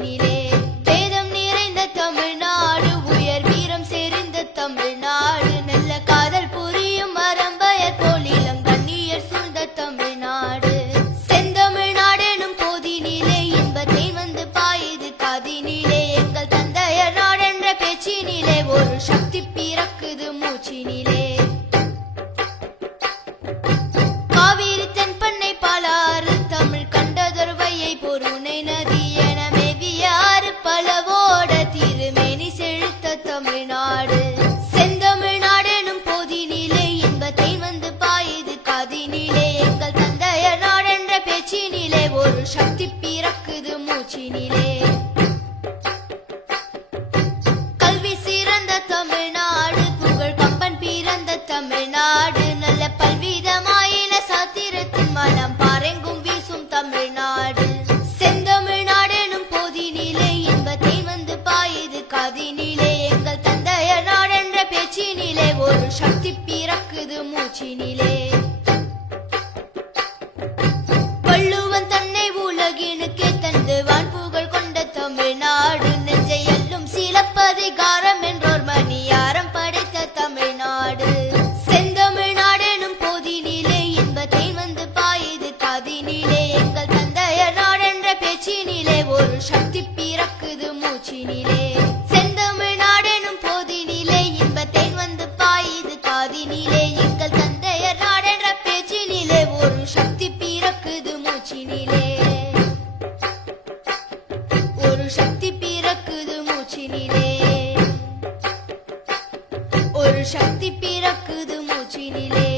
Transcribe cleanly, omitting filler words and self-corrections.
மூச்சினிலே. வேதம் நிறைந்த தமிழ்நாடு, உயர் வீரம் செறிந்த தமிழ்நாடு, நல்ல காதல் புரியும் அறம்பயர் போல் இளங்கண்ணியர் சூழ்ந்த தமிழ்நாடு. செந்தமிழ்நாடெனும் போதினிலே இன்பத்தை வந்து பாயுது காதினிலே. எங்கள் தந்தையர் நாடென்ற பேச்சினிலே ஒரு சக்தி பிறக்குது மூச்சினிலே. காவிரி தென்பண்ணை பாலாறு தமிழ் கண்டதொரு வையை பொருணை நதி என மேவியாறு பலவோட திருமேனி செழித்த தமிழ்நாடு. செந்தமிழ்நாடெனும் போதினிலே இன்பத்தை வந்து பாயுது காதினிலே. எங்கள் தந்தையர் நாடென்ற பேச்சினிலே ஒரு சக்தி பிறக்குது மூச்சினிலே. கல்வி சிறந்த தமிழ்நாடு, புகழ் கம்பன் பிறந்த தமிழ்நாடு, நல்ல பல்விதமாயின சாத்திரத்தின் மனம் பாரெங்கும் வீசும் தமிழ்நாடு. செந்தமிழ்நாடெனும் போதினிலே இன்பத்தை வந்து பாயுது காதினிலே. எங்கள் தந்தையர் நாடென்ற பேச்சினிலே ஒரு சக்தி பிறக்குது மூச்சினிலே. வள்ளுவன் தன்னை உலகினுக்கே தந்து வான்புகழ் கொண்ட தமிழ்நாடு, நெஞ்சை எல்லும் சிலப்பதிகாரம் என்றோர் மணியாரம் படைத்த தமிழ்நாடு. செந்தமிழ்நாடெனும் போதினிலே இன்பத்தை வந்து பாயுது காதினிலே. எங்கள் தந்தையர் நாடென்ற பேச்சினிலே ஒரு சக்தி பிறக்குது மூச்சினிலே. செந்தமிழ்நாடெனும் போதினிலே இன்பத்தை வந்து பாயுது காதினிலே. எங்கள் தந்தையர் நாடென்ற பேச்சினிலே ஒரு சக்தி பிறக்குது மூச்சினிலே. ஒரு சக்தி பிறக்குது மூச்சினிலே. ஒரு சக்தி பிறக்குது மூச்சினிலே.